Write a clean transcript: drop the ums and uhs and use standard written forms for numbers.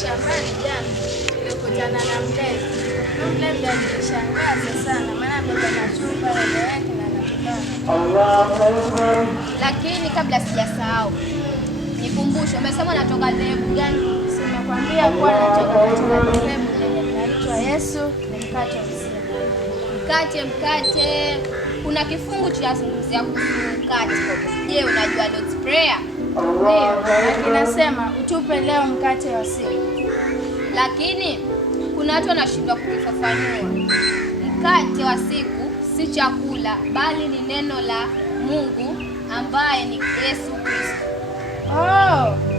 Shambani jana nilikutana na mlezi. Mlezi alishangaza sana maana baba na chumba yake na anataka. Lakini kabla sijasahau, nikumbushe, umesema natoka dhehebu gani? Simekwambia kuwa natoka katika dhehebu lenye linaitwa Yesu ni mkate uzima. Mkate. Kuna kifungu cha zungumzia kuhusu mkate. Je, unajua Lord's Prayer? Ndio, kinasema utupe leo mkate wa siku. Lakini kuna watu wanashindwa kufafanua. Mkate wa siku si chakula, bali ni neno la Mungu ambaye ni Yesu Kristo. Oh,